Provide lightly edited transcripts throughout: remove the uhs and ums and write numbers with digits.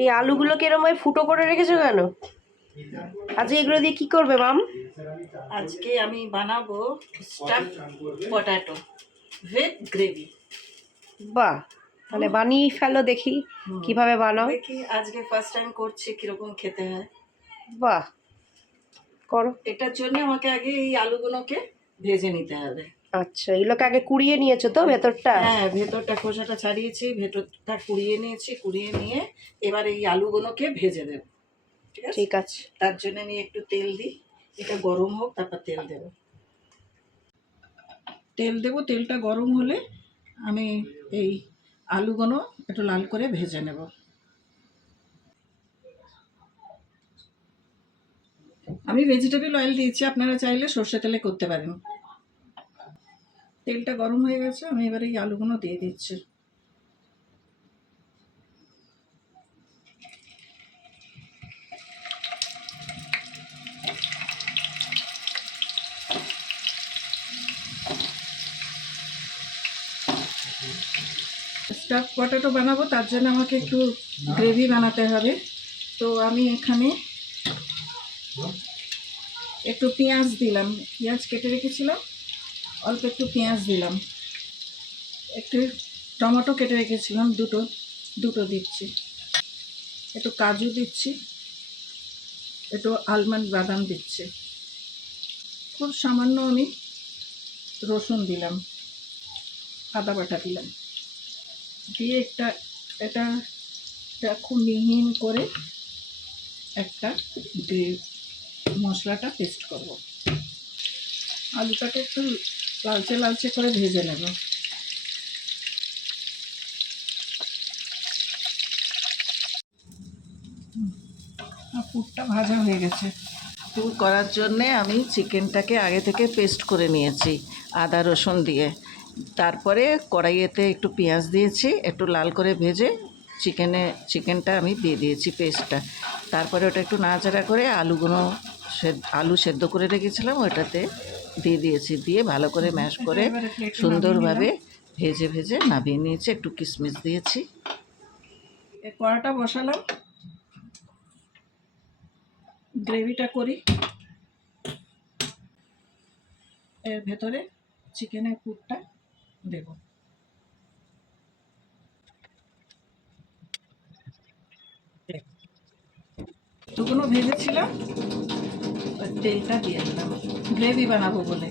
এই আলুগুলোকে এরকম ভাবে ফুটো করে রেখেছো কেন? আজকে এগুলো দিয়ে কি করবে মাম? আজকে আমি বানাবো স্টাফ পটাটো উইথ গ্রেভি। বাহ, তাহলে বানিয়ে ফেলো দেখি কিভাবে বানাও। দেখি আজকে ফার্স্ট টাইম করছি, কিরকম খেতে হয়। বাহ, করো। এটার জন্য আমাকে আগে এই আলুগুলোকে ভেজে নিতে হবে। আচ্ছা, এগুলোকে আগে কুড়িয়ে নিয়েছো তো ভেতরটা? হ্যাঁ, ভেতরটা খোসাটা ছাড়িয়েছি, ভেতরটা কুড়িয়ে নিয়েছি। কুড়িয়ে নিয়ে এবার এই আলুগুলোকে ভেজে দেব। ঠিক আছে। তার জন্য আমি একটু তেল দিই, এটা গরম হোক, তারপর তেল দেব। তেলটা গরম হলে আমি এই আলুগুলো একটু লাল করে ভেজে নেব। আমি ভেজিটেবল অয়েল দিয়েছি, আপনারা চাইলে সর্ষে তেলে করতে পারেন। তেলটা গরম হয়ে গেছে, আমি এবার এই আলুগুলো দিয়ে দিচ্ছি। স্টাফ পটেটো বানাবো, তার জন্য আমাকে একটু গ্রেভি বানাতে হবে। তো আমি এখানে একটু পেঁয়াজ দিলাম, পেঁয়াজ কেটে রেখেছিলাম, অল্প একটু পেঁয়াজ দিলাম। একটু টমেটো কেটে রেখেছিলাম, দুটো দিচ্ছি। একটু কাজু দিচ্ছি, একটু আলমন্ড বাদাম দিচ্ছি। খুব সামান্য আমি রসুন দিলাম, আদা বাটা দিলাম, দিয়ে এটা খুব মিহিন করে একটা মশলাটা পেস্ট করব। আলুটাকে একটু লালচে লালচে করে ভেজে নেব। পুরটা ভাজা হয়ে গেছে। পুর করার জন্যে আমি চিকেনটাকে আগে থেকে পেস্ট করে নিয়েছি আদা রসুন দিয়ে। তারপরে কড়াইয়েতে একটু পেঁয়াজ দিয়েছি, একটু লাল করে ভেজে চিকেনটা আমি দিয়ে দিয়েছি পেস্টটা। তারপরে ওটা একটু নাড়াচাড়া করে আলু সেদ্ধ করে রেখেছিলাম ওটাতে দিয়ে দিয়েছি, দিয়ে ভালো করে ম্যাশ করে সুন্দরভাবে ভেজে ভেজে নামিয়ে নিয়েছি। একটু কিশমিশ দিয়েছি। কড়াটা বসালাম, গ্রেভিটা করি। এর ভেতরে চিকেনের পুরটা দেব। দুগুলো ভেজেছিলাম, তেলটা দিয়ে দিলাম, গ্রেভি বানাবো বলে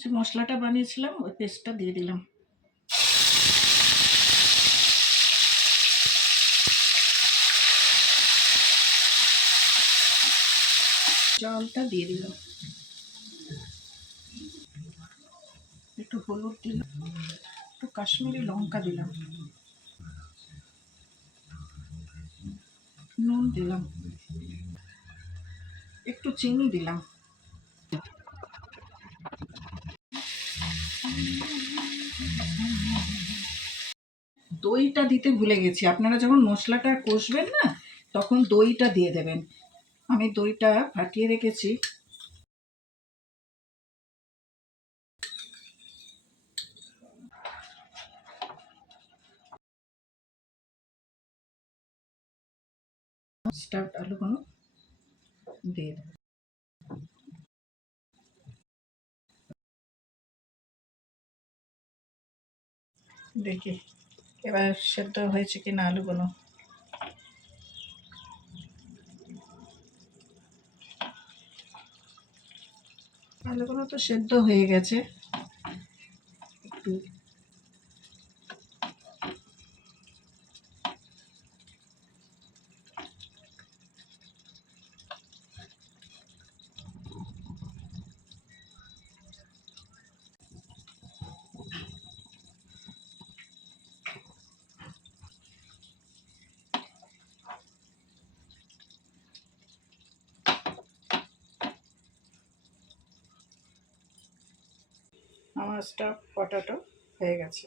যে মশলাটা বানিয়েছিলাম ওই পেস্টটা দিয়ে দিলাম। জলটা দিয়ে দিলাম, একটু হলুদ দিলাম, একটু কাশ্মীরি লঙ্কা দিলাম, নুন দিলাম, একটু চিনি দিলাম। দইটা দিতে ভুলে গেছি, আপনারা যখন মশলাটা কষবেন না তখন দইটা দিয়ে দেবেন। আমি দইটা ফাটিয়ে রেখেছি। স্টাফড আলুগুলো দিয়ে দেব। দেখি এবার সেদ্ধ হয়েছে কিনা আলুগুলো। আলুগুলো তো সেদ্ধ হয়ে গেছে। একটু আমার স্টাফ পটাটো হয়ে গেছে।